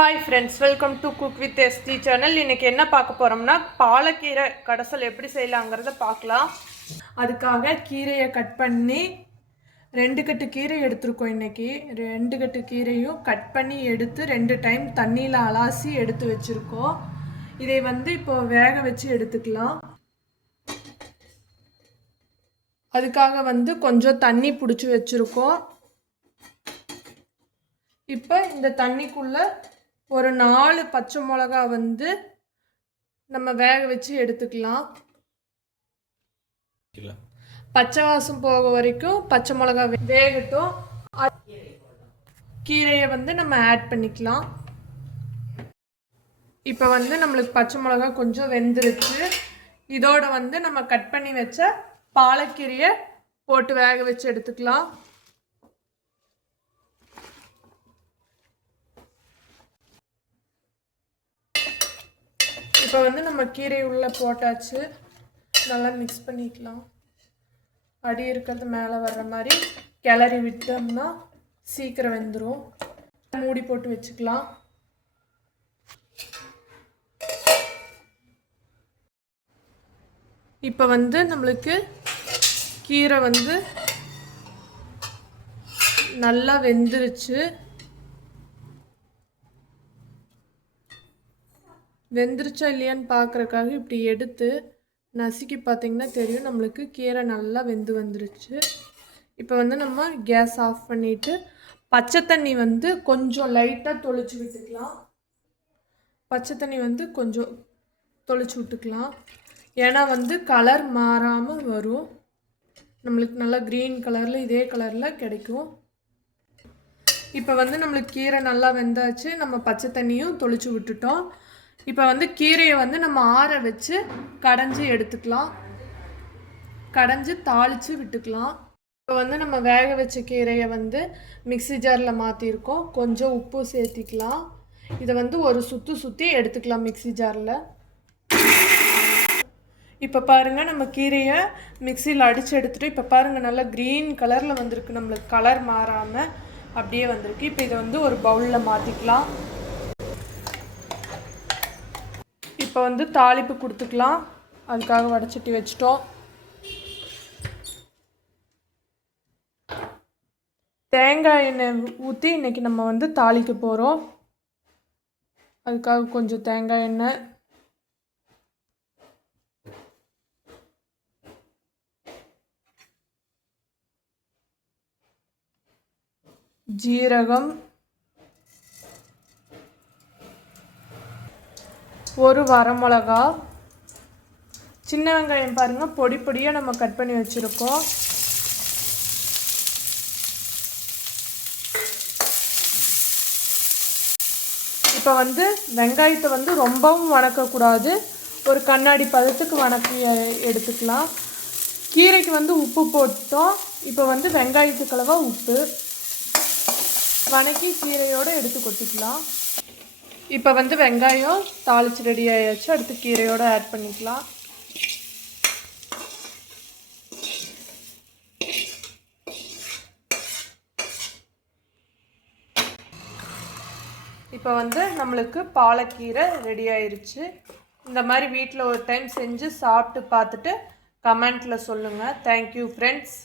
Hi friends welcome to cook with S D channel இன்றைக்கி என்ன பார்க்க போகிறோம்னா பாலக்கீரை கடைசல் எப்படி செய்யலாங்கிறத பார்க்கலாம். அதுக்காக கீரையை கட் பண்ணி ரெண்டு கட்டு கீரை எடுத்துருக்கோம் இன்றைக்கி ரெண்டு கட்டு கீரையும் கட் பண்ணி எடுத்து ரெண்டு டைம் தண்ணியில் அலாசி எடுத்து வச்சுருக்கோம். இதை வந்து இப்போ வேக வச்சு எடுத்துக்கலாம். அதுக்காக வந்து கொஞ்சம் தண்ணி பிடிச்சி வச்சுருக்கோம். இப்போ இந்த தண்ணிக்குள்ளே ஒரு நாலு பச்சை மிளகா வந்து நம்ம வேக வச்சு எடுத்துக்கலாம். பச்சை வாசம் போக வரைக்கும் பச்சை மிளகா வேகட்டும். கீரையை வந்து நம்ம ஆட் பண்ணிக்கலாம். இப்போ வந்து நம்மளுக்கு பச்சை மிளகா கொஞ்சம் வெந்துருச்சு. இதோட வந்து நம்ம கட் பண்ணி வச்ச பாலக்கீரையை போட்டு வேக வச்சு எடுத்துக்கலாம். இப்போ வந்து நம்ம கீரை உள்ளே போட்டாச்சு. நல்லா மிக்ஸ் பண்ணிக்கலாம். அடி இருக்கிறது மேலே வர்ற மாதிரி கிளறி விட்டோம்னா சீக்கிரம் வெந்துடும் மூடி போட்டு வச்சுக்கலாம். இப்போ வந்து நம்மளுக்கு கீரை வந்து நல்லா வெந்துருச்சு. வெந்துருச்சா இல்லையான்னு பார்க்குறக்காக இப்படி எடுத்து நசுக்கி பார்த்தீங்கன்னா தெரியும். நம்மளுக்கு கீரை நல்லா வெந்து வந்துருச்சு. இப்போ வந்து நம்ம கேஸ் ஆஃப் பண்ணிவிட்டு பச்சை தண்ணி வந்து கொஞ்சம் லைட்டாக தொளிச்சு விட்டுக்கலாம். பச்சை தண்ணி வந்து கொஞ்சம் தொளிச்சு விட்டுக்கலாம். ஏன்னா வந்து கலர் மாறாமல் வரும். நம்மளுக்கு நல்லா க்ரீன் கலரில் இதே கலரில் கிடைக்கும். இப்போ வந்து நம்மளுக்கு கீரை நல்லா வெந்தாச்சு. நம்ம பச்சை தண்ணியும் தொளிச்சு விட்டுட்டோம். இப்போ வந்து கீரையை வந்து நம்ம ஆற வச்சு கடைஞ்சி எடுத்துக்கலாம். கடைஞ்சி தாளித்து விட்டுக்கலாம். இப்போ வந்து நம்ம வேக வச்ச கீரையை வந்து மிக்ஸி ஜாரில் மாற்றிருக்கோம் கொஞ்சம் உப்பு சேர்த்திக்கலாம். இதை வந்து ஒரு சுற்றி சுற்றி எடுத்துக்கலாம் மிக்ஸி ஜாரில். இப்போ பாருங்கள் நம்ம கீரையை மிக்சியில் அடித்து எடுத்துகிட்டு இப்போ பாருங்கள் நல்லா க்ரீன் கலரில் வந்திருக்கு. நம்மளுக்கு கலர் மாறாமல் அப்படியே வந்திருக்கு. இப்போ இதை வந்து ஒரு பவுலில் மாற்றிக்கலாம் இப்போ வந்து தாளிப்பு கொடுத்துக்கலாம். அதுக்காக வடச்சட்டி வச்சிட்டோம். தேங்காய் எண்ணெய் ஊற்றி இன்றைக்கி நம்ம வந்து தாளிக்க போகிறோம் அதுக்காக கொஞ்சம் தேங்காய் எண்ணெய். ஜீரகம். ஒரு வரமிளகா. சின்ன வெங்காயம் பாருங்கள் பொடி பொடியாக நம்ம கட் பண்ணி வச்சுருக்கோம். இப்போ வந்து வெங்காயத்தை வந்து ரொம்பவும் வணக்கக்கூடாது. ஒரு கண்ணாடி பதத்துக்கு வணக்கி எடுத்துக்கலாம். கீரைக்கு வந்து உப்பு போட்டோம். இப்போ வந்து வெங்காயத்துக்களவாக உப்பு. வணக்கி கீரையோடு எடுத்து கொட்டிக்கலாம். இப்போ வந்து வெங்காயம் தாளிச்சு ரெடி ஆயாச்சு. அடுத்து கீரையோடு ஆட் பண்ணிக்கலாம். இப்போ வந்து நம்மளுக்கு பாலக்கீரை ரெடி ஆயிருச்சு. இந்த மாதிரி வீட்டில் ஒரு டைம் செஞ்சு சாப்பிட்டு பார்த்துட்டு கமெண்ட்டில் சொல்லுங்கள் தேங்க்யூ ஃப்ரெண்ட்ஸ்